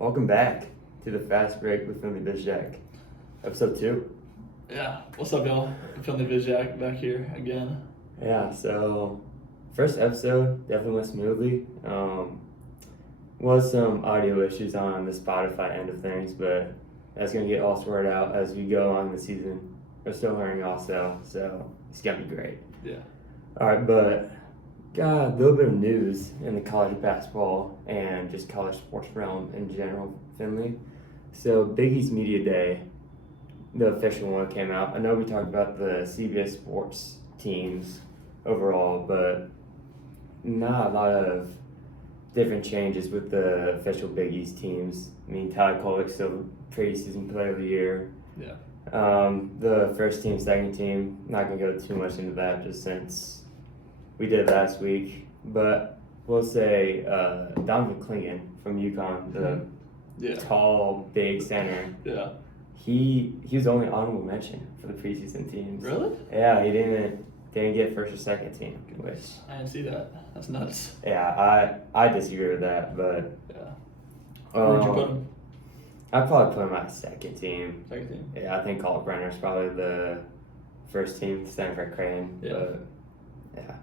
Welcome back to the Fast Break with Finley, Bizjack, episode 2. Yeah, what's up, y'all? I'm Finley, Bizjack back here again. Yeah, so first episode definitely went smoothly. Was some audio issues on the Spotify end of things, but that's gonna get all sorted out as we go on the season. We're still learning also, so it's gonna be great. Yeah. All right, but got a little bit of news in the college basketball and just college sports realm in general, Finley. So Big East Media Day, the official one came out. I know we talked about the CBS Sports teams overall, but not a lot of different changes with the official Big East teams. I mean, Tyler Kolek's still preseason player of the year. Yeah. The first team, second team, not going to go too much into that just since we did last week. But we'll say Donovan Clingan from UConn, the tall, big center. Yeah. He was the only honorable mention for the preseason teams. Really? Yeah, he didn't get first or second team. Which I didn't see that. That's nuts. yeah, I disagree with that, but Yeah. Where would you put him? I'd probably put him on second team. Second team. Yeah, I think Kalkbrenner's probably the first team, Stanford Crane. Yeah. But yeah.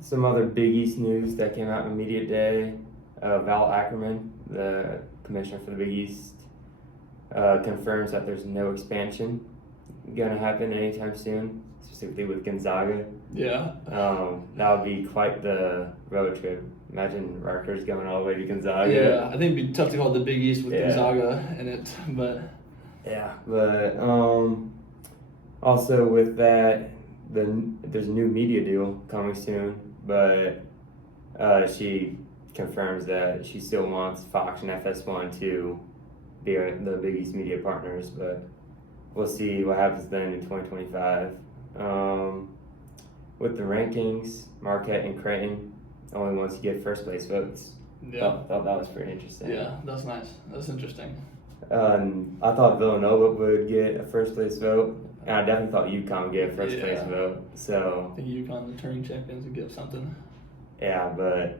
Some other Big East news that came out in Media Day. Val Ackerman, the commissioner for the Big East, confirms that there's no expansion gonna happen anytime soon, specifically with Gonzaga. Yeah. That would be quite the road trip. Imagine Rutgers going all the way to Gonzaga. Yeah, I think it'd be tough to call it the Big East with Gonzaga in it, but yeah, but also with that, there's a new media deal coming soon, but she confirms that she still wants Fox and FS1 to be the Big East media partners, but we'll see what happens then in 2025. With the rankings, Marquette and Creighton, the only ones to get first place votes. yeah. Thought that was pretty interesting. Yeah, that's nice. That's interesting. I thought Villanova would get a first place vote, and I definitely thought UConn would get a first place Yeah. vote. So I think UConn, the returning champions, would give something. yeah, but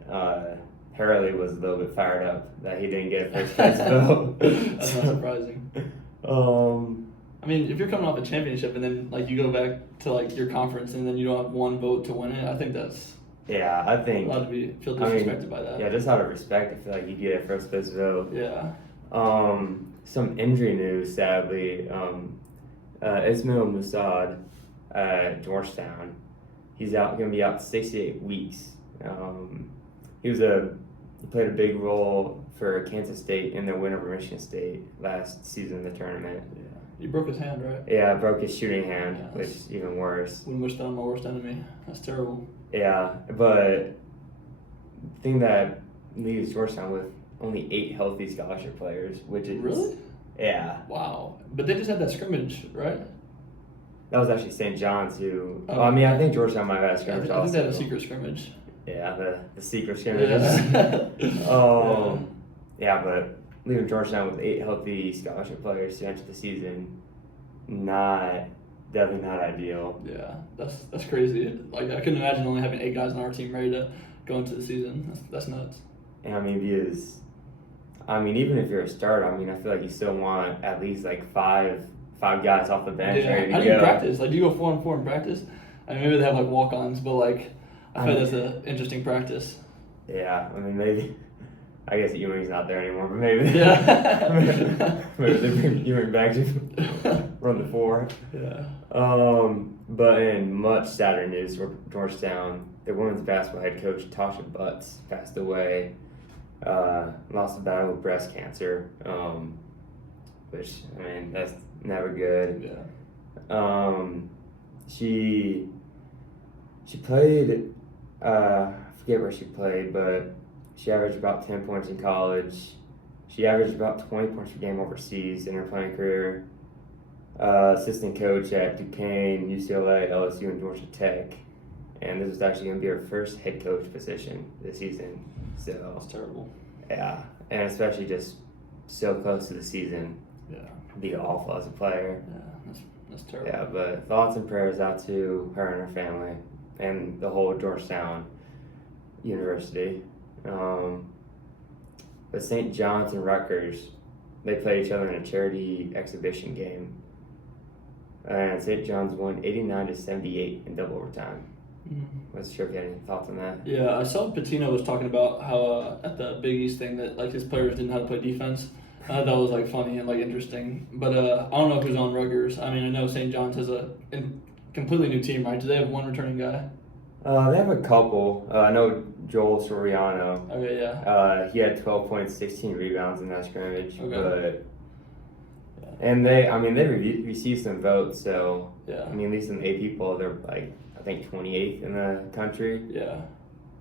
Hurley was a little bit fired up that he didn't get a first place vote. That's not surprising. I mean, if you're coming off a championship and then like you go back to like your conference and then you don't have one vote to win it, I think that's yeah, I think allowed to feel disrespected by that. Yeah, just out of respect, I feel like you get a first place vote. Yeah. Some injury news, sadly. Ismail Musad at Georgetown, he's gonna be out 68 weeks. He played a big role for Kansas State in their win over Michigan State last season in the tournament. Yeah. He broke his hand, right? Yeah, broke his shooting hand, Yeah, which is even worse. Wouldn't wish that on my worst enemy. That's terrible. Yeah, but the thing that leaves Georgetown with only 8 healthy scholarship players, which is Really? Yeah, Wow. But they just had that scrimmage, right? that was actually St. John's who. Oh. Well, I mean, I think Georgetown might have had a I scrimmage think also. they had a secret scrimmage. Yeah, the secret scrimmages. Yeah. Yeah, but leaving Georgetown with 8 healthy scholarship players to enter the season, definitely not ideal. Yeah, that's crazy. Like I couldn't imagine only having 8 guys on our team ready to go into the season. That's nuts. And I mean, even if you're a starter, I mean, I feel like you still want at least like five guys off the bench ready to How do go. you practice? Like, do you go 4-on-4 in practice? I mean, maybe they have like walk-ons, but like, I feel that's an interesting practice. Yeah, I mean, maybe. I guess Ewing's not there anymore, but maybe. Yeah. maybe they bring Ewing back to run the 4. Yeah. But in much sadder news for Georgetown, their women's basketball head coach Tasha Butts passed away. Lost a battle with breast cancer, which I mean that's never good. Yeah. She played. I forget where she played, but she averaged about 10 points in college. She averaged about 20 points per game overseas in her playing career. Assistant coach at Duquesne, UCLA, LSU, and Georgia Tech. And this was actually going to be her first head coach position this season. So That's terrible. yeah, and especially just so close to the season. Yeah. Be awful as a player. Yeah. That's terrible. Yeah, but thoughts and prayers out to her and her family and the whole Georgetown University. But but St. John's and Rutgers, they played each other in a charity exhibition game. And St. John's won 89-78 in double overtime. Wasn't sure if you had any thoughts on that. Yeah, I saw Patino was talking about how at the Big East thing that like his players didn't know how to play defense. That was like funny and like interesting. But I don't know who's on Rutgers. I mean, I know St. John's has a completely new team, right? Do they have one returning guy? They have a couple. I know Joel Soriano. Okay, yeah. He had 12 points, 16 rebounds in that scrimmage. Okay. And they received some votes, so Yeah. I mean, at least in the AP poll, they're like I think 28th in the country. Yeah.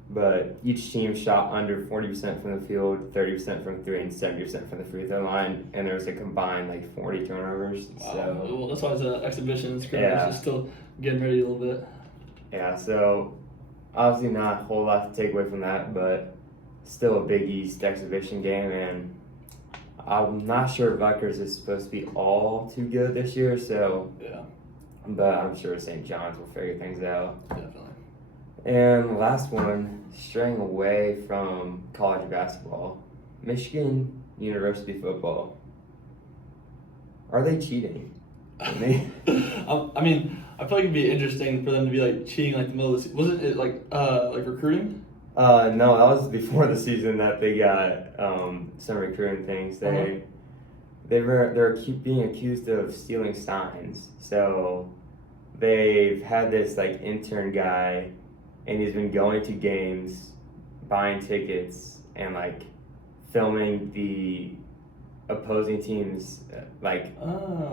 But each team shot under 40% from the field, 30% from three, and 70% from the free throw line, and there was a combined like 40 turnovers. Wow. So Well, that's why it's an exhibition scrimmage. Yeah. It's still getting ready a little bit. yeah, so obviously not a whole lot to take away from that, but still a Big East exhibition game, and I'm not sure Rutgers is supposed to be all too good this year, so Yeah, but I'm sure St. John's will figure things out. definitely. And the last one, straying away from college basketball, Michigan University football. Are they cheating? I mean, I feel like it'd be interesting for them to be like cheating like the middle of the season. Wasn't it like recruiting? No, that was before the season that they got some recruiting things. They're being accused of stealing signs. So they've had this like intern guy, and he's been going to games, buying tickets, and like filming the opposing team's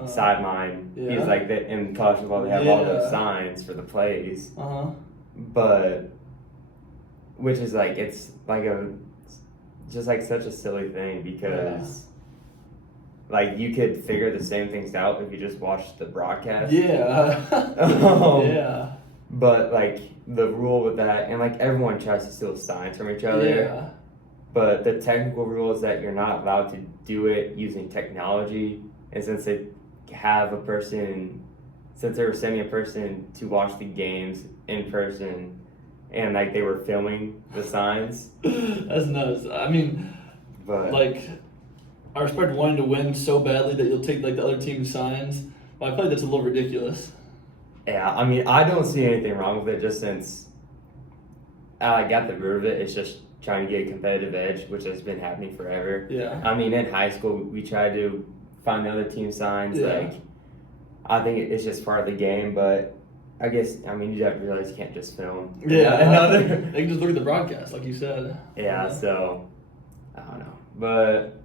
sideline. Yeah. He's like that in college football. They have all Yeah. those signs for the plays, Uh-huh. which is like it's like just like such a silly thing because like you could figure the same things out if you just watched the broadcast. Yeah. Yeah. But like the rule with that, and like everyone tries to steal signs from each other. Yeah. But the technical rule is that you're not allowed to do it using technology. And since they have since they were sending a person to watch the games in person, and like they were filming the signs. That's nuts. I mean, But like, I respect wanting to win so badly that you'll take like the other team's signs, but I feel like that's a little ridiculous. yeah, I mean, I don't see anything wrong with it just since I got the root of it. It's just trying to get a competitive edge, which has been happening forever. Yeah. I mean, in high school, we tried to find the other team's signs. Yeah. Like, I think it's just part of the game, but I guess, I mean, you have to realize you can't just film. Yeah. Another. They can just look at the broadcast, like you said. Yeah, so, I don't know. But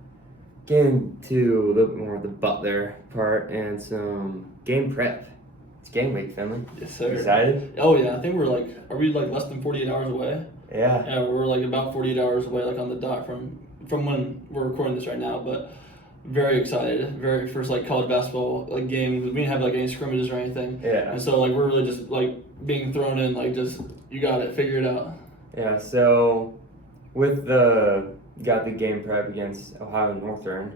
getting to a little bit more of the Butler part and some game prep. It's game week, Finley. Yes, sir. Excited? Oh, yeah. I think are we like less than 48 hours away? Yeah. Yeah, we're like about 48 hours away, like on the dot from when we're recording this right now, but very excited. Very first like college basketball like game. We didn't have like any scrimmages or anything. Yeah. And so like we're really just like being thrown in, like just you got it, figure it out. Yeah, so with got the game prep against Ohio Northern,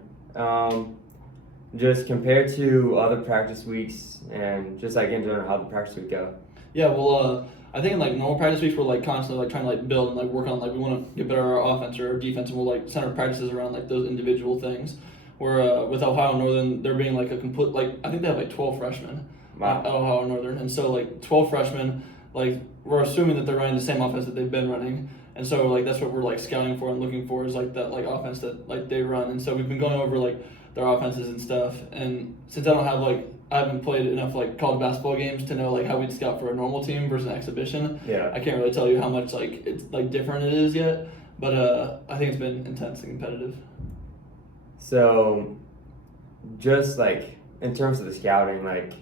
just compared to other practice weeks and just like in general how the practice week go. Yeah, well, I think in like normal practice weeks we're like constantly like trying to like build and like work on like we want to get better at our offense or our defense, and we'll like center practices around like those individual things. Where with Ohio Northern, they're being like a complete like I think they have like 12 freshmen at Ohio Northern, and so like 12 freshmen, like we're assuming that they're running the same offense that they've been running, and so like that's what we're like scouting for and looking for is like that like offense that like they run, and so we've been going over like their offenses and stuff, and since I haven't played enough like college basketball games to know like how we'd scout for a normal team versus an exhibition. Yeah. I can't really tell you how much like it's like different it is yet, but I think it's been intense and competitive. So, just like in terms of the scouting, like,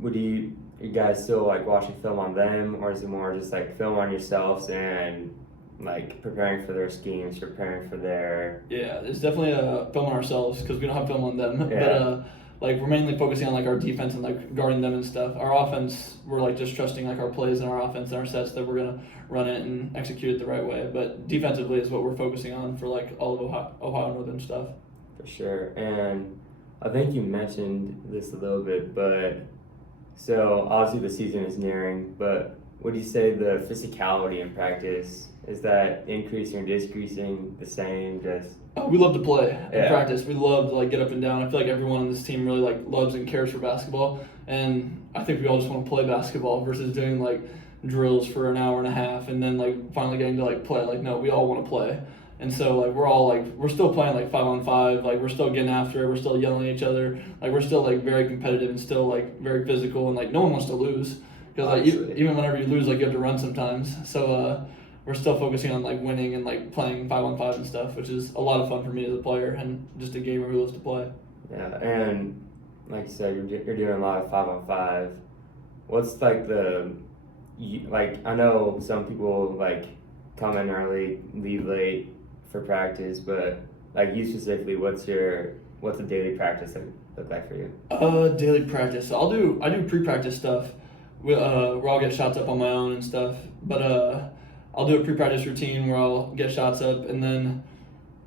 you guys still like watching film on them, or is it more just like film on yourselves and like preparing for their schemes, preparing for their? Yeah, it's definitely a film on ourselves because we don't have film on them. Yeah. But like we're mainly focusing on like our defense and like guarding them and stuff. Our offense, we're like just trusting like our plays and our offense and our sets that we're gonna run it and execute it the right way. But defensively is what we're focusing on for like all of Ohio Northern stuff. For sure, and I think you mentioned this a little bit, but so obviously the season is nearing, but Would you say the physicality in practice, is that increasing or decreasing, the same, just? We love to play in Yeah. practice. We love to like get up and down. I feel like everyone on this team really like loves and cares for basketball, and I think we all just want to play basketball versus doing like drills for an hour and a half and then like finally getting to like play. Like no, we all want to play, and so like we're still playing like 5-on-5. Like we're still getting after it. We're still yelling at each other. Like we're still like very competitive and still like very physical, and like no one wants to lose because like even whenever you lose, like you have to run sometimes. So. We're still focusing on like winning and like playing 5-on-5 and stuff, which is a lot of fun for me as a player and just a gamer who loves to play. Yeah, and like you said, you're doing a lot of 5-on-5. What's like I know some people like come in early, leave late for practice, but like you specifically, what's a daily practice look like for you? Daily practice. I do pre-practice stuff, where I'll get shots up on my own and stuff, but I'll do a pre-practice routine where I'll get shots up, and then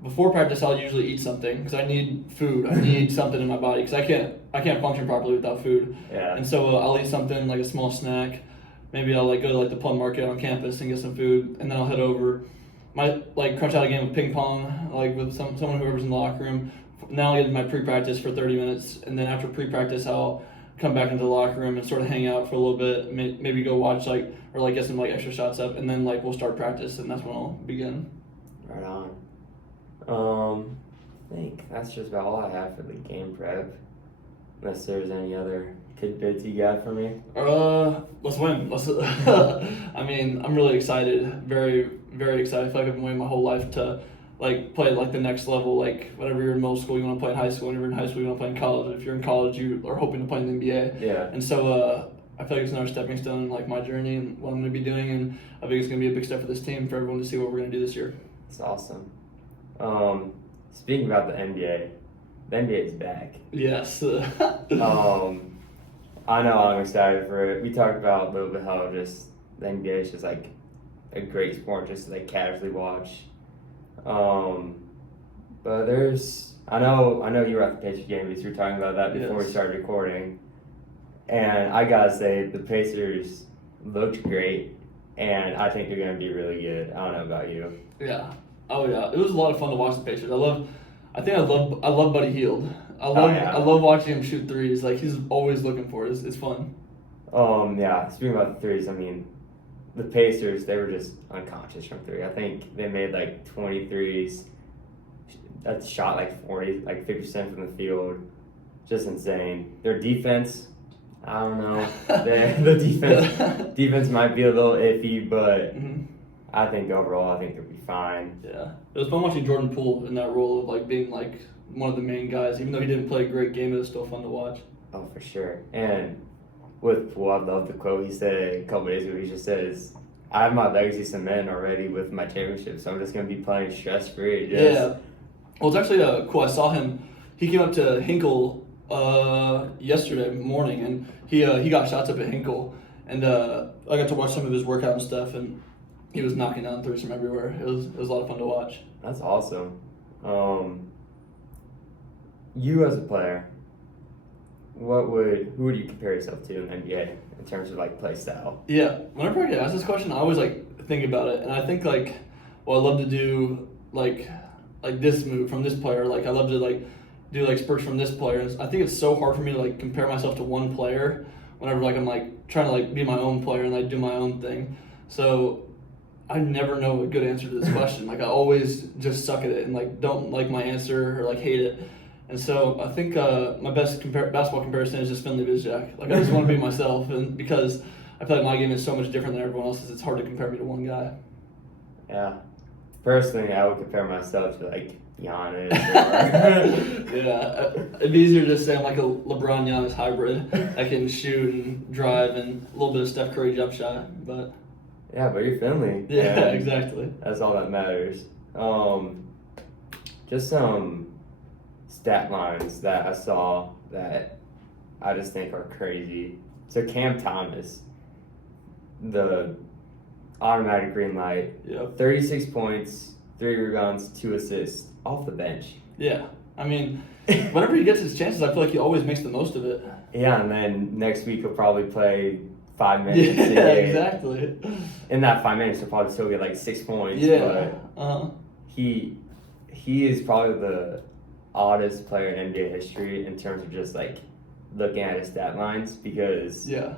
before practice I'll usually eat something because I need food. I need something in my body because I can't function properly without food. Yeah. And so I'll eat something like a small snack. Maybe I'll like go to like the plum market on campus and get some food, and then I'll head over. Might like crunch out a game of ping pong like with someone whoever's in the locker room. Now I'll get my pre-practice for 30 minutes, and then after pre-practice I'll come back into the locker room and sort of hang out for a little bit, maybe go watch or get some like extra shots up, and then like we'll start practice, and that's when I'll begin. Right on. I think that's just about all I have for the game prep. Unless there's any other tidbits you got for me. Let's win. I mean, I'm really excited. Very, very excited. I feel like I've been waiting my whole life to like play at like the next level. Like whenever you're in middle school, you want to play in high school. Whenever you're in high school, you want to play in college. If you're in college, you are hoping to play in the NBA. Yeah. And so I feel like it's another stepping stone in like my journey and what I'm going to be doing. And I think it's going to be a big step for this team for everyone to see what we're going to do this year. It's awesome. Speaking about the NBA is back. Yes. I know I'm excited for it. We talked about a little bit how just the NBA is just like a great sport just to like casually watch. But I know you were at the Pacers game because you were talking about that before we started recording. And I gotta say, the Pacers looked great, and I think they're gonna be really good. I don't know about you. Yeah. Oh yeah. It was a lot of fun to watch the Pacers. I love Buddy Hield. I love watching him shoot threes. Like he's always looking for it. It's fun. Yeah. Speaking about the threes, I mean, the Pacers, they were just unconscious from three. I think they made like 23s. That shot like 50% from the field. Just insane. Their defense, I don't know. The defense might be a little iffy, but I think overall, they'll be fine. Yeah. It was fun watching Jordan Poole in that role of like being like one of the main guys. Even though he didn't play a great game, it was still fun to watch. Oh, for sure. And with Poole, I love the quote he said a couple days ago. He just says, I have my legacy cement already with my championship, so I'm just going to be playing stress-free. Yeah. Well, it's actually cool. I saw him. He came up to Hinkle yesterday morning, and he got shots up at Hinkle. And I got to watch some of his workout and stuff, and he was knocking down threes from everywhere. It was a lot of fun to watch. That's awesome. You as a player, who would you compare yourself to in the NBA in terms of like play style? Yeah, whenever I get asked this question, I always like think about it, and I think like, well, I love to do like this move from this player. Like I love to like do like spurts from this player. And I think it's so hard for me to like compare myself to one player whenever like I'm like trying to like be my own player and like do my own thing. So I never know a good answer to this question. Like I always just suck at it and like don't like my answer or like hate it. And so I think my best basketball comparison is just Finley Bizjack. Like I just want to be myself, and because I feel like my game is so much different than everyone else's, it's hard to compare me to one guy. Yeah. Personally, I would compare myself to like Giannis. Yeah, it'd be easier to say I'm like a LeBron Giannis hybrid. I can shoot and drive and a little bit of Steph Curry jump shot, but yeah, but you're Finley. Yeah, exactly. That's all that matters. Just some stat lines that I saw that I just think are crazy. So Cam Thomas, the automatic green light. Yep. 36 points, 3 rebounds, 2 assists off the bench. Yeah. I mean, whenever he gets his chances, I feel like he always makes the most of it. Yeah, and then next week he'll probably play 5 minutes. Yeah, to get, exactly. in that 5 minutes, he'll probably still get like 6 points. Yeah. But he is probably the oddest player in NBA history in terms of just like looking at his stat lines because Yeah.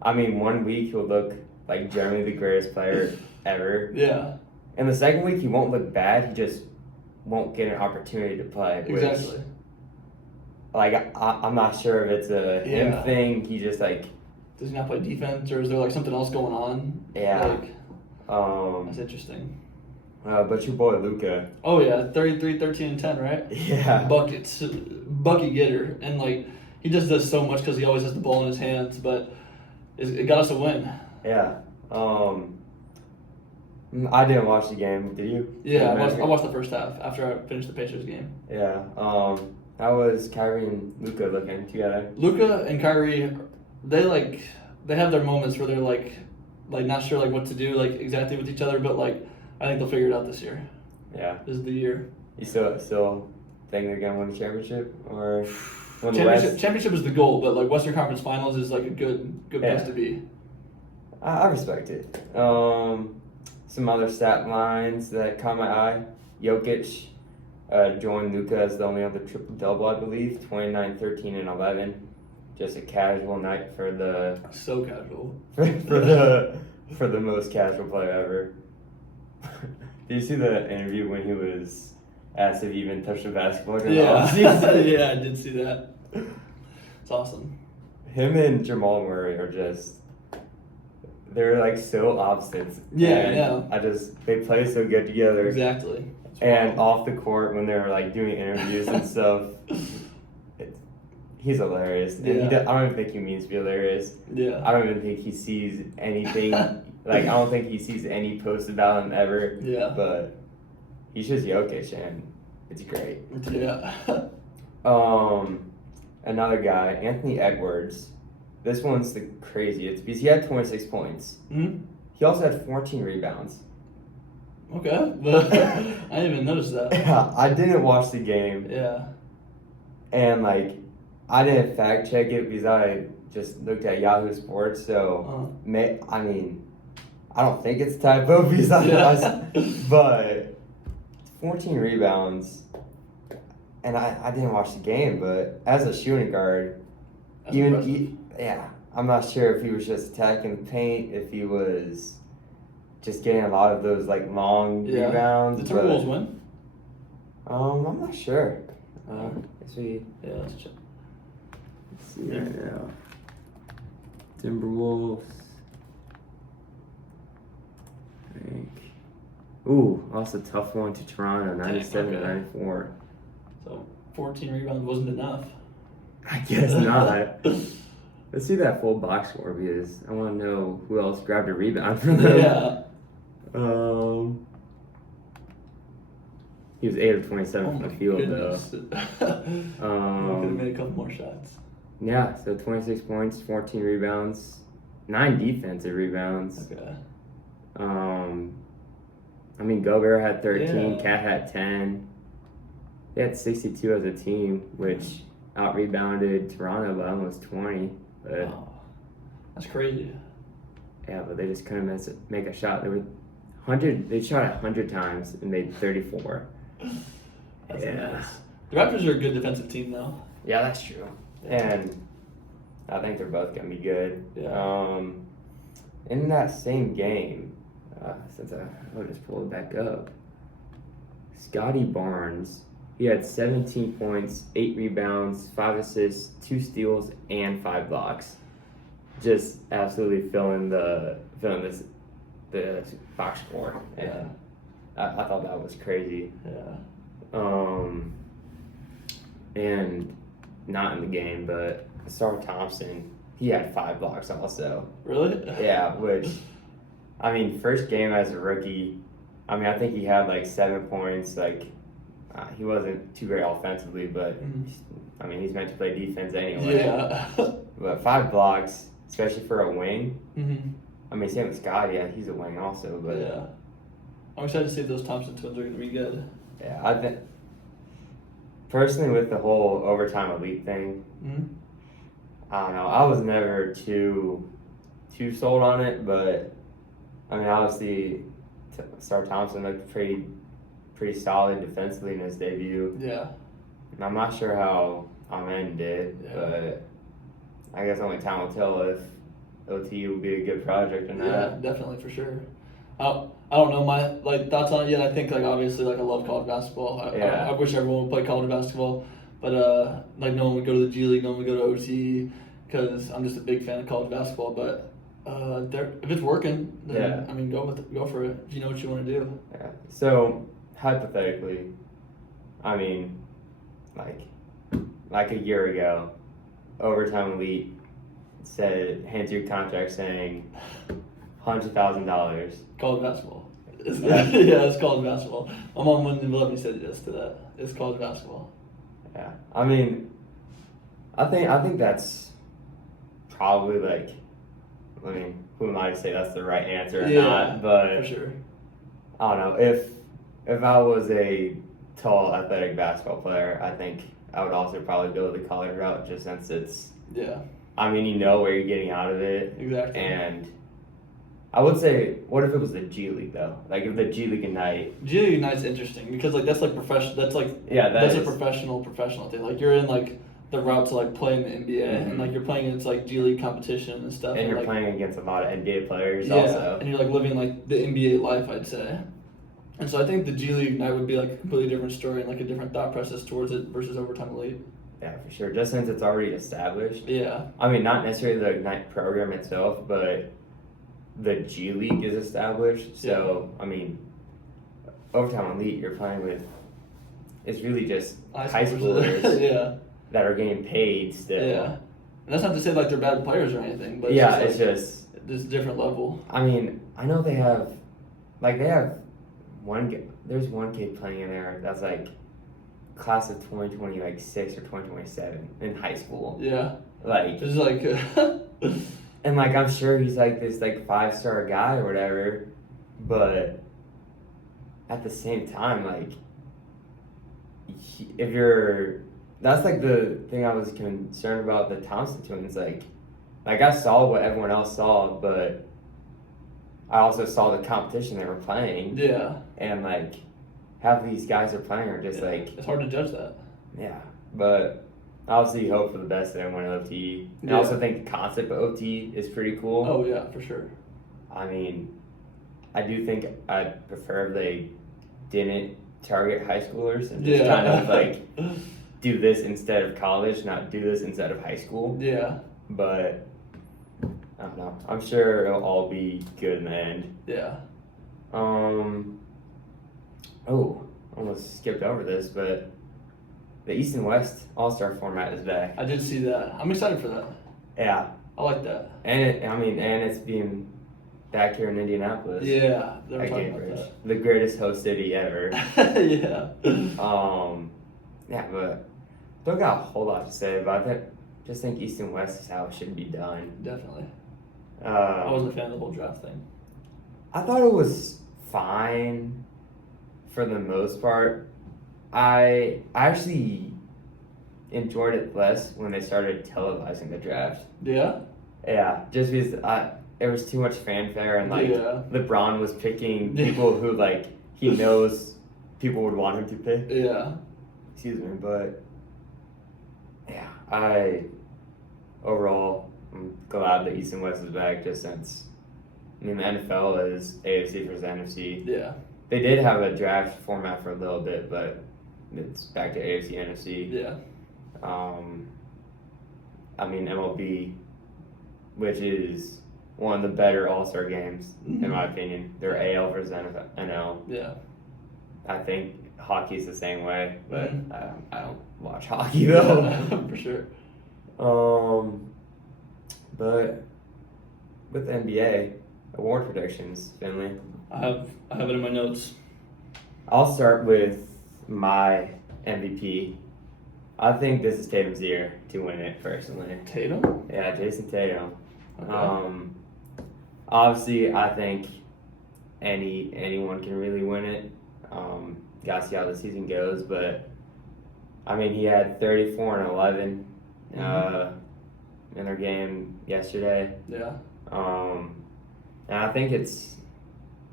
I mean 1 week he'll look like generally the greatest player ever. Yeah. And the second week he won't look bad. He just won't get an opportunity to play. Exactly. Which, like I'm not sure if it's a him Yeah. thing. He just like Does he not play defense, or is there like something else going on? yeah. That's interesting. But your boy Luka. Oh yeah, 33, 13, and 10, right? Yeah. Buckets, bucket getter, and like he just does so much because he always has the ball in his hands. But it got us a win. Yeah. I didn't watch the game. Did you? Yeah, I watched the first half after I finished the Pacers game. Yeah. How was Kyrie and Luka looking together? Luka and Kyrie, they have their moments where they're like not sure like what to do like exactly with each other, but like I think they'll figure it out this year. Yeah. This is the year. You still think they're gonna win the championship or win the West? Championship is the goal, but like Western Conference Finals is like a good place to be. I respect it. Some other stat lines that caught my eye. Jokic joined Luka as the only other triple-double, I believe. 29, 13, and 11. Just a casual night for the... So casual. for the most casual player ever. Did you see the interview when he was asked if he even touched a basketball? Yeah. Yeah, I did see that. It's awesome. Him and Jamal Murray are just... They're like so opposites. Yeah, I know. They play so good together. Exactly. And off the court when they're like doing interviews and stuff, he's hilarious. And Yeah. I don't even think he means to be hilarious. Yeah. I don't even think he sees anything. Like I don't think he sees any posts about him ever. Yeah. But he's just Jokic and it's great. Yeah. Another guy, Anthony Edwards. This one's the craziest because he had 26 points. Hmm? He also had 14 rebounds. Okay, but I didn't even notice that. Yeah, I didn't watch the game. Yeah. And like, I didn't fact check it because I just looked at Yahoo Sports. So, I mean, I don't think it's typo because but 14 rebounds. And I didn't watch the game, but as a shooting guard, That's impressive. I'm not sure if he was just attacking the paint, if he was just getting a lot of those like long rebounds. The Timberwolves win? I'm not sure. Let's check. Let's see right now. Timberwolves. I think. Ooh, also a tough one to Toronto, 97 to 94. So 14 rebounds wasn't enough. I guess not. Let's see that full box score because I want to know who else grabbed a rebound from them. Yeah. He was 8 of 27 from the field goodness. though. Could have made a couple more shots. Yeah, so 26 points, 14 rebounds, 9 defensive rebounds. Okay. I mean, Gobert had 13, Cat had 10. They had 62 as a team, which out-rebounded Toronto by almost 20. But, wow. That's crazy. Yeah, but they just couldn't make a shot. They shot 100 times and made 34. That's nice. The Raptors are a good defensive team, though. Yeah, that's true. And I think they're both going to be good. Yeah. In that same game, since I'll just pull it back up, Scotty Barnes, he had 17 points, 8 rebounds, 5 assists, 2 steals, and 5 blocks. Just absolutely filling the box score. Yeah. I thought that was crazy. Yeah. And not in the game, but Star Thompson, he had 5 blocks also. Really? Yeah, which, I mean, first game as a rookie, I mean, I think he had like 7 points. Like, he wasn't too great offensively, but I mean, he's meant to play defense anyway. Yeah. But 5 blocks, especially for a wing. Mm-hmm. I mean, same with Scotty. Yeah, he's a wing also, but yeah. I'm excited to see if those Thompson twins are going to be good. yeah, I think personally with the whole overtime elite thing, Mm-hmm. I don't know. I was never too too sold on it, but I mean, obviously, Star Thompson looked pretty solid defensively in his debut. Yeah. And I'm not sure how Amen did, but I guess only time will tell if OT will be a good project or not. Yeah, definitely, for sure. I don't know my thoughts on it yet. I think obviously I love college basketball. I wish everyone would play college basketball, but no one would go to the G League, no one would go to OT, because I'm just a big fan of college basketball. But if it's working, then I mean go for it if you know what you want to do. Yeah. So hypothetically, I mean, like a year ago, Overtime Elite said hands you a contract saying $100,000. College basketball. It's college basketball. My mom wouldn't let me say yes to that. It's college basketball. Yeah, I mean, I think that's probably I mean, who am I to say that's the right answer or not? But for sure. I don't know. If I was a tall, athletic basketball player, I think I would also probably go the college route, just since it's. Yeah. I mean, you know where you're getting out of it. Exactly. And I would say, what if it was the G League though? Like if the G League Ignite. G League Ignite's interesting because that's professional. That's that's a professional thing. Like you're in the route to play in the NBA, and you're playing against G League competition and stuff. And you're playing against a lot of NBA players yeah, also. And you're living the NBA life, I'd say. And so I think the G League Ignite would be a completely different story and a different thought process towards it versus Overtime Elite. Yeah, for sure. Just since it's already established. Yeah. I mean, not necessarily the Ignite program itself, but the G League is established. So, I mean, Overtime Elite, you're playing with, it's really just high schoolers that are getting paid still. Yeah. And that's not to say they're bad players or anything, but it's just a different level. I mean, I know they have there's one kid playing in there that's class of 2026 or 2027 in high school. Yeah. It's and I'm sure he's this 5-star guy or whatever, but at the same time, if you're, that's the thing I was concerned about the Thompson twins. I saw what everyone else saw, but I also saw the competition they were playing. Yeah. And half of these guys are playing are just it's hard to judge that. Yeah, but obviously hope for the best of everyone in OT. And I also think the concept of OT is pretty cool. Oh yeah, for sure. I mean, I do think I'd prefer if they didn't target high schoolers and just kind of do this instead of college, not do this instead of high school. Yeah. But I don't know. I'm sure it'll all be good in the end. Yeah. Oh, almost skipped over this, but the East and West All-Star format is back. I did see that. I'm excited for that. Yeah. I like that. And it's being back here in Indianapolis. Yeah, they were talking about that. The greatest host city ever. Yeah. Yeah, but don't got a whole lot to say about it. Just think East and West is how it should be done. Definitely. I wasn't a fan of the whole draft thing. I thought it was fine for the most part. I actually enjoyed it less when they started televising the draft. Yeah? Yeah, just because it was too much fanfare and LeBron was picking people who he knows people would want him to pick. Yeah. Excuse me, but yeah, overall I'm glad the East and West is back, just since the NFL is AFC versus NFC. Yeah. They did have a draft format for a little bit, but it's back to AFC, NFC. Yeah. MLB, which is one of the better All-Star games, in my opinion. They're AL versus NL. Yeah. I think hockey's the same way, but I don't watch hockey, though. Yeah, for sure. But with the NBA, award predictions, Finley. I have it in my notes. I'll start with my MVP. I think this is Tatum's year to win it, personally. Tatum? Yeah, Jason Tatum. Okay. Obviously, I think anyone can really win it. Gotta see how the season goes, but he had 34 and 11 in their game yesterday. Yeah. And I think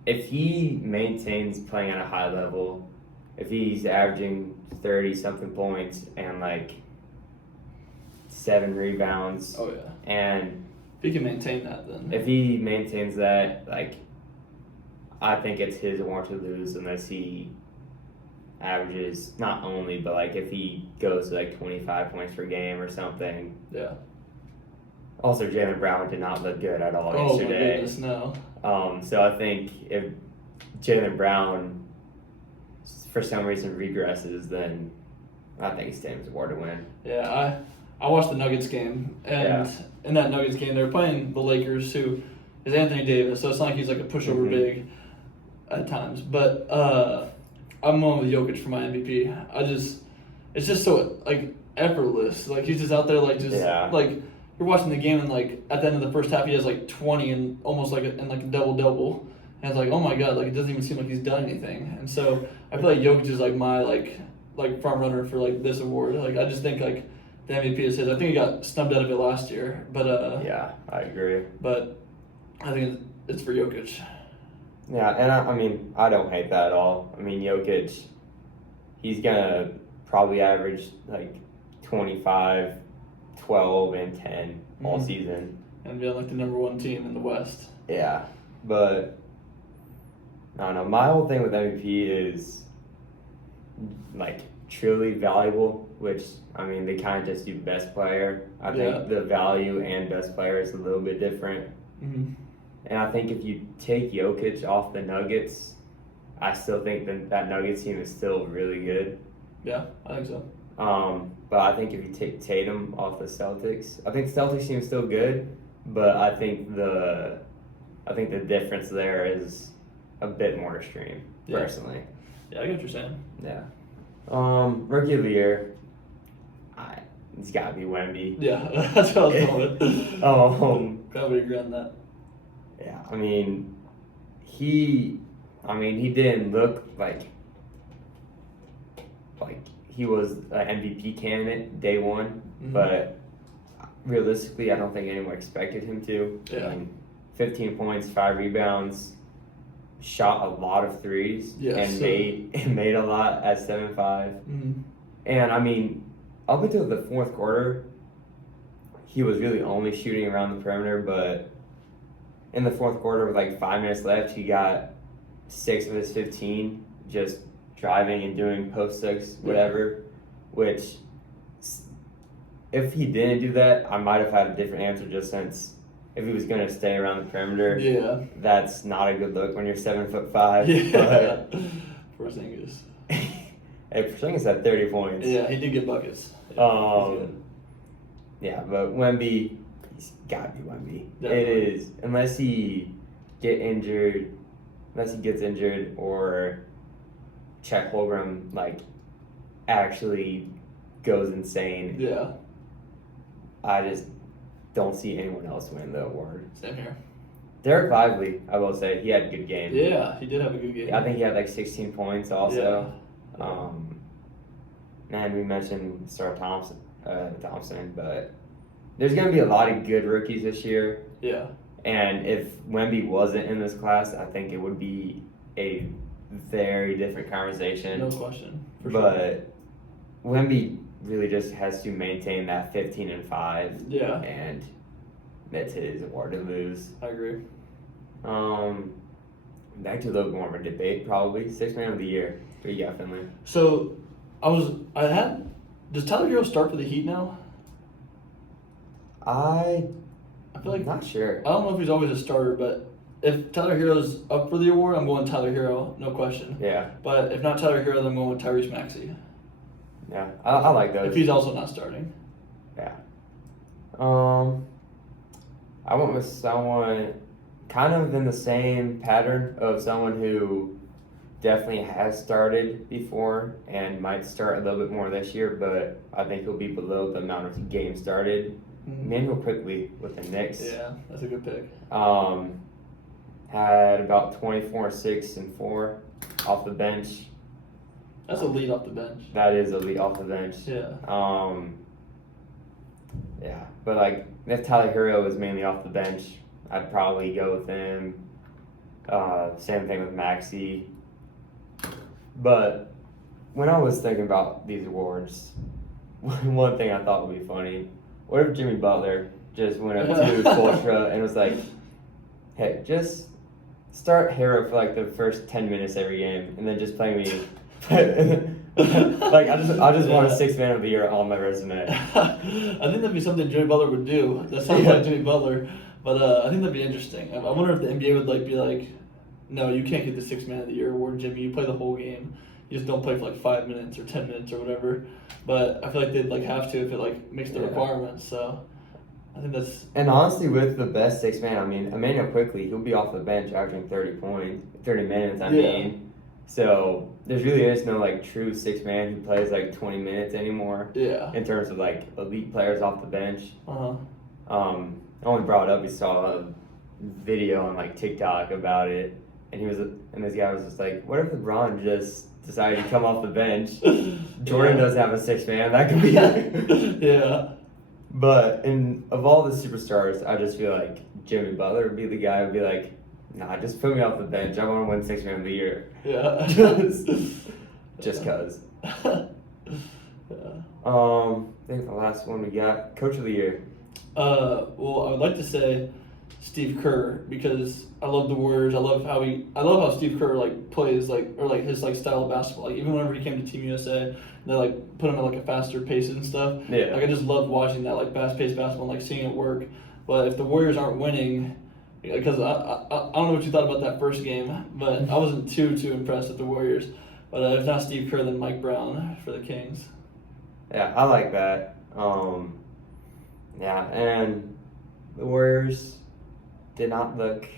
if he maintains playing at a high level, if he's averaging 30-something points and like 7 rebounds, Oh yeah. and If he can maintain that, then if he maintains that, like, I think it's his award to lose unless he averages not only, but like if he goes to like 25 points per game or something. yeah. Also, Jaylen Brown did not look good at all Oh my yesterday. goodness, no. So I think if Jaylen Brown for some reason regresses, then I think it's Tatum's award to win. Yeah, I watched the Nuggets game, and in that Nuggets game, they were playing the Lakers, who is Anthony Davis, so it's not like he's like a pushover big at times. But I'm going with Jokic for my MVP. It's just so like effortless. Like he's just out there, like like you're watching the game, and like at the end of the first half, he has like 20 and almost like a double. And it's like, oh my god, like it doesn't even seem like he's done anything. And so I feel like Jokic is like my like front runner for like this award. Like I just think like the MVP is his. I think he got snubbed out of it last year, but yeah, I agree. But I think it's for Jokic. Yeah, and I mean I don't hate that at all. I mean Jokic, he's gonna probably average like 25, 12, and 10 all season, and be on like the number 1 team in the West. Yeah, but I don't know. My whole thing with MVP is like truly valuable, which I mean they kind of just do best player. I think the value and best player is a little bit different. And I think if you take Jokic off the Nuggets, I still think that Nuggets team is still really good. Yeah, I think so. But I think if you take Tatum off the Celtics, I think the Celtics team is still good, but I think the difference there is a bit more extreme, personally. Yeah, I get what you're saying. Yeah. Rookie of the year, it's got to be Wemby. Yeah, that's what I was going with. Probably agree on that. Yeah, I mean, he didn't look like he was an MVP candidate day one, but realistically, I don't think anyone expected him to. Yeah. I mean, 15 points, 5 rebounds, shot a lot of threes, and made a lot at 7-5. And I mean, up until the fourth quarter, he was really only shooting around the perimeter, but in the fourth quarter with like 5 minutes left, he got 6 of his 15 just driving and doing post-ups, whatever, which if he didn't do that, I might have had a different answer just since if he was going to stay around the perimeter, that's not a good look when you're 7'5". Yeah. Porzingis. Hey, Porzingis had 30 points. Yeah, he did get buckets. Yeah, but Wemby, he's got to be Wemby. Definitely. It is, unless he gets injured or Chet Holmgren like actually goes insane. Yeah. I just don't see anyone else win the award. Same here. Derek Lively, I will say, he had a good game. Yeah, he did have a good game. I think he had like 16 points also. And we mentioned Star Thompson, but there's going to be a lot of good rookies this year. Yeah. And if Wemby wasn't in this class, I think it would be a very different conversation. No question. But Wemby really just has to maintain that 15-5. Yeah. And that's his award to lose. I agree. Back to a little more of a debate, probably. 6th man of the year. Who you got, Finley? So, does Tyler Hero start for the Heat now? I feel like, not sure. I don't know if he's always a starter, but if Tyler Hero's up for the award, I'm going Tyler Hero, no question. Yeah. But if not Tyler Hero, then I'm going with Tyrese Maxey. Yeah, I like those. If he's also not starting. Yeah. I went with someone kind of in the same pattern of someone who definitely has started before and might start a little bit more this year, but I think he'll be below the amount of games started. Manuel Quickly with the Knicks. Yeah, that's a good pick. Had about 24, 6, and 4 off the bench. That's a lead off the bench. That is a lead off the bench. Yeah. Yeah, but like if Tyler Hero is mainly off the bench, I'd probably go with him. Same thing with Maxey. But when I was thinking about these awards, one thing I thought would be funny, what if Jimmy Butler just went up to Fultra and was like, hey, just start Hero for like the first 10 minutes every game and then just play me. Like, I just want a 6th man of the year on my resume. I think that'd be something Jimmy Butler would do. That sounds like Jimmy Butler. But I think that'd be interesting. I wonder if the NBA would like be like, no, you can't get the 6th man of the year award, Jimmy. You play the whole game. You just don't play for like 5 minutes or 10 minutes or whatever. But I feel like they'd like have to if it like makes the requirements. So I think that's. And honestly, with the best 6th man, I mean, Emmanuel Quickly, he'll be off the bench averaging 30 minutes. I mean. So there's really is no like true 6th man who plays like 20 minutes anymore. Yeah. In terms of like elite players off the bench. Uh-huh. I only brought it up. We saw a video on like TikTok about it, and this guy was just like, "What if LeBron just decided to come off the bench? Jordan doesn't have a 6th man. That could be." Yeah. But of all the superstars, I just feel like Jimmy Butler would be the guy who'd be like, "Nah, just put me off the bench. I want to win 6th man of the year." Yeah. just cause. Yeah. I think the last one we got, Coach of the Year. Well, I would like to say Steve Kerr because I love the Warriors. I love how Steve Kerr like plays or his like style of basketball. Like even whenever he came to Team USA, they like put him at like a faster pace and stuff. Yeah. Like I just loved watching that like fast-paced basketball and like seeing it work. But if the Warriors aren't winning, because I don't know what you thought about that first game, but I wasn't too impressed with the Warriors. But if not Steve Kerr, then Mike Brown for the Kings. Yeah, I like that. Yeah, and the Warriors did not look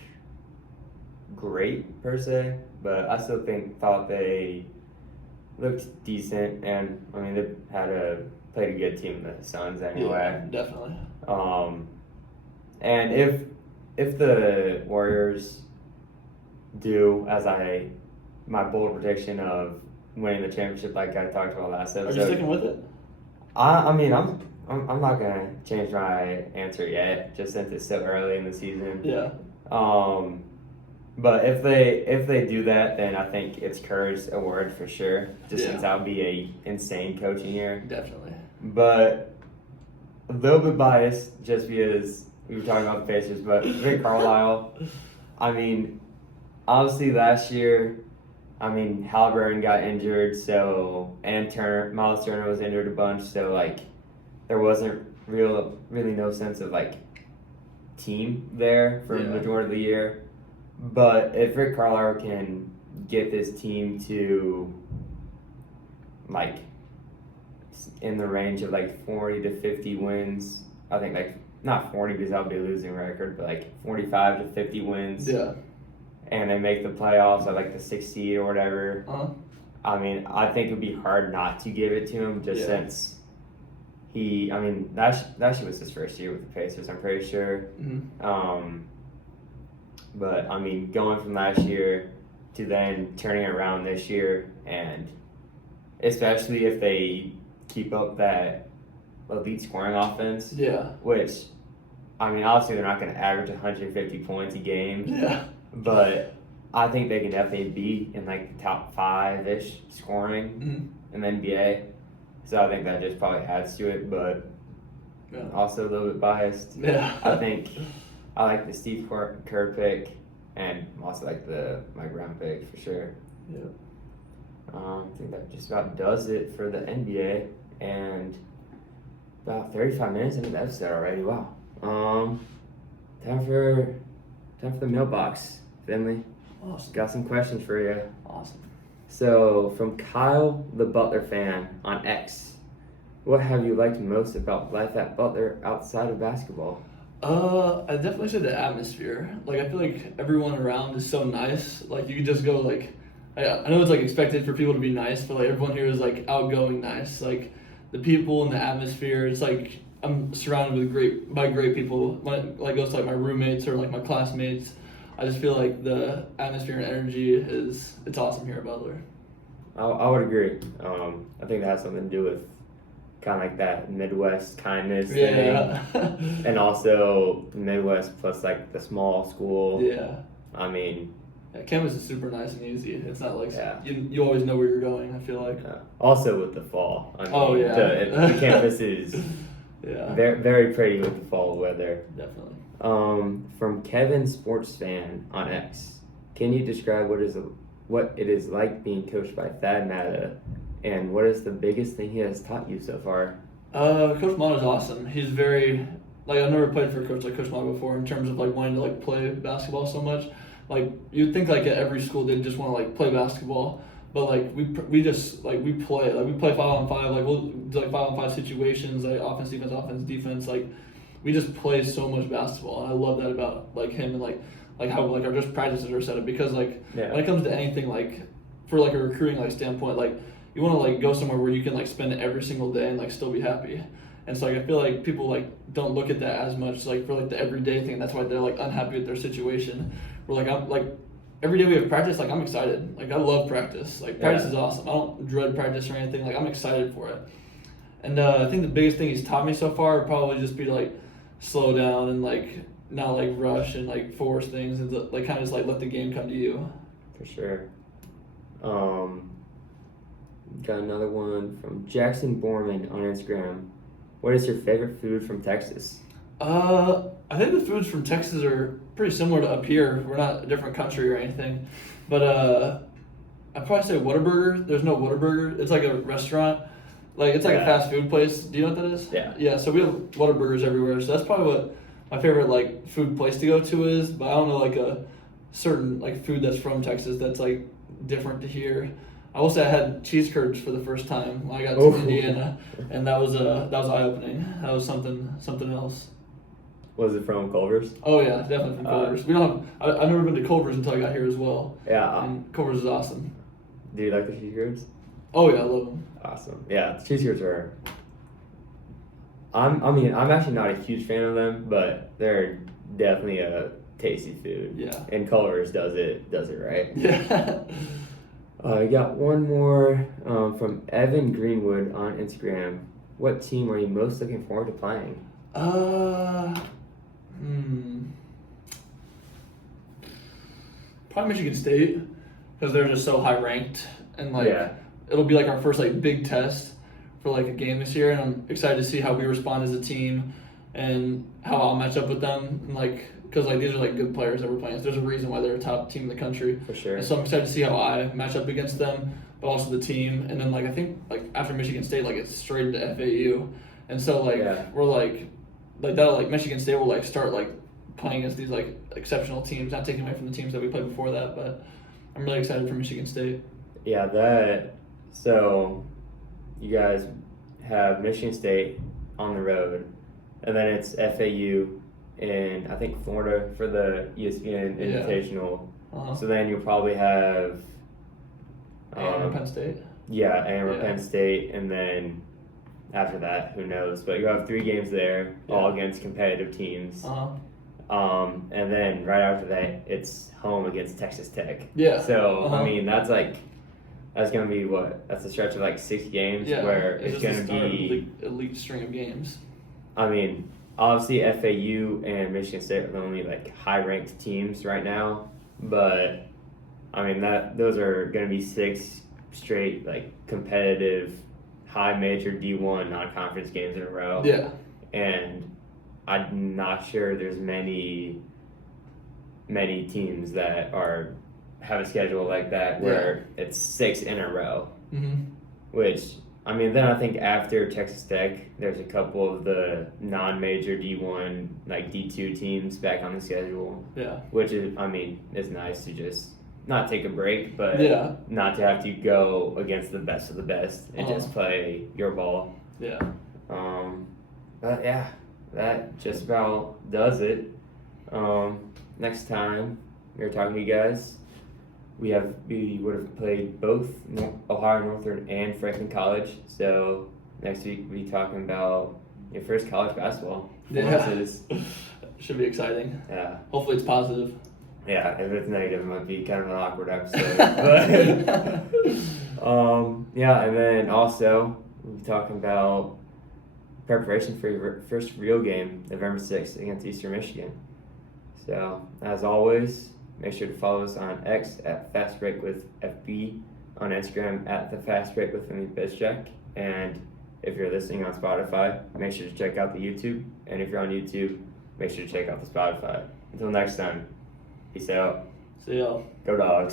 great per se, but I still thought they looked decent, and I mean they played a good team in the Suns anyway. Yeah, definitely. And if the Warriors do as my bold prediction of winning the championship, like I talked about last episode, are you sticking with it? I mean I'm not gonna change my answer yet, just since it's so early in the season. Yeah. But if they do that, then I think it's Kerr's award for sure. Just since that would be a insane coaching year. Definitely. But a little bit biased, just because we were talking about the Pacers, but Rick Carlisle. I mean, honestly, last year, Halliburton got injured, and Miles Turner was injured a bunch, so like there wasn't really no sense of like team there for the majority of the year. But if Rick Carlisle can get this team to like in the range of like 40 to 50 wins, I think like not 40 because that would be a losing record, but like 45 to 50 wins. Yeah. And they make the playoffs at like the 6th seed or whatever. I mean, I think it would be hard not to give it to him since that was his first year with the Pacers, I'm pretty sure. Mm-hmm. But I mean, going from last year to then turning it around this year, and especially if they keep up that elite scoring offense. Yeah. Which, I mean, obviously they're not going to average 150 points a game. Yeah. But I think they can definitely be in like the top 5-ish scoring in the NBA. So I think that just probably adds to it, but also a little bit biased. Yeah. I like the Steve Kerr pick, and also like the Mike Brown pick for sure. Yeah. I think that just about does it for the NBA, and about 35 minutes into the episode already. Wow. Time for the mailbox, Finley. Awesome. Got some questions for you. Awesome. So, from Kyle, the Butler fan on X, what have you liked most about life at Butler outside of basketball? I definitely say the atmosphere. Like, I feel like everyone around is so nice. Like, you could just go, like, I know it's, like, expected for people to be nice, but, like, everyone here is, like, outgoing nice. Like, the people and the atmosphere, it's, like, I'm surrounded by great people. When it, like, goes to, like, my roommates or, like, my classmates, I just feel like the atmosphere and energy it's awesome here at Butler. I would agree. I think that has something to do with kind of like that Midwest kindness Yeah. thing, and also Midwest plus like the small school. Yeah. I mean, Yeah, campus is super nice and easy. It's not like Yeah. you always know where you're going, I feel like. also with the fall. I mean, Oh, yeah. the campus is Yeah. very, very pretty with the fall weather. Definitely. From Kevin Sports Fan on X, can you describe what it is like being coached by Thad Matta, and what is the biggest thing he has taught you so far? Coach Mata's awesome. He's very I've never played for a coach like Coach Mata before in terms of like wanting to like play basketball so much. Like you'd think like at every school they just want to like play basketball, but like we just like we play 5-on-5, like we'll do like 5-on-5 situations, like offense, defense, like we just play so much basketball, and I love that about like him, and like how like our just practices are set up, because like when it comes to anything like for like a recruiting like standpoint, like you want to like go somewhere where you can like spend every single day and like still be happy. And so like I feel like people like don't look at that as much like for like the everyday thing. That's why they're like unhappy with their situation. Where like I'm like every day we have practice, like I'm excited. Like I love practice. Like practice is awesome. I don't dread practice or anything. Like I'm excited for it. And I think the biggest thing he's taught me so far would probably just be to like slow down and like not like rush and like force things, and like kind of just like let the game come to you. For sure. Got another one from Jackson Borman on Instagram. What is your favorite food from Texas? I think the foods from Texas are pretty similar to up here. We're not a different country or anything, but I'd probably say Whataburger. There's no Whataburger. It's like a restaurant. Like it's like a fast food place. Do you know what that is? Yeah. Yeah. So we have Whataburgers everywhere. So that's probably what my favorite like food place to go to is. But I don't know like a certain like food that's from Texas that's like different to here. I will say I had cheese curds for the first time when I got to Indiana, and that was eye opening. That was something else. Was it from Culver's? Oh yeah, definitely from Culver's. We don't have. I've never been to Culver's until I got here as well. Yeah. And Culver's is awesome. Do you like the cheese curds? Oh yeah, I love them. Awesome. Yeah, the cheese curds are. I'm actually not a huge fan of them, but they're definitely a tasty food. Yeah. And Culver's does it right. Yeah. I got one more from Evan Greenwood on Instagram. What team are you most looking forward to playing? Probably Michigan State, because they're just so high ranked, and like it'll be like our first like big test for like a game this year, and I'm excited to see how we respond as a team and how I'll match up with them, and like because like these are like good players that we're playing. So there's a reason why they're a top team in the country. For sure. And so I'm excited to see how I match up against them, but also the team. And then like I think like after Michigan State, like it's straight into FAU, and so like we're like that like Michigan State will like start like playing against these like exceptional teams, not taking away from the teams that we played before that, but I'm really excited for Michigan State. Yeah, so you guys have Michigan State on the road, and then it's FAU in I think Florida for the ESPN Invitational. So then you'll probably have Penn State. Yeah, Penn State, and then after that, who knows? But you have 3 games there, all against competitive teams. And then right after that, it's home against Texas Tech. Yeah. So I mean, that's gonna be that's a stretch of like 6 games where it's gonna be elite string of games. I mean, obviously FAU and Michigan State are the only like high ranked teams right now, but I mean those are gonna be 6 straight like competitive high major D1 non-conference games in a row. Yeah. And I'm not sure there's many teams that have a schedule like that where it's 6 in a row. Mm-hmm. Which, I mean, then I think after Texas Tech, there's a couple of the non-major D1, like D2 teams back on the schedule. Yeah. Which is, I mean, it's nice to just not take a break, but not to have to go against the best of the best and just play your ball. Yeah. But yeah, that just about does it. Next time we're talking to you guys, we would have played both Ohio Northern and Franklin College. So next week we'll be talking about your first college basketball performances. Should be exciting. Yeah. Hopefully it's positive. Yeah, if it's negative, it might be kind of an awkward episode. But, yeah, and then also we'll be talking about preparation for your first real game, November 6th against Eastern Michigan. So, as always, make sure to follow us on X at Fast Break with FB, on Instagram at The Fast Break with Bizjack, and if you're listening on Spotify, make sure to check out the YouTube, and if you're on YouTube, make sure to check out the Spotify. Until next time, peace out. See y'all. Go Dogs.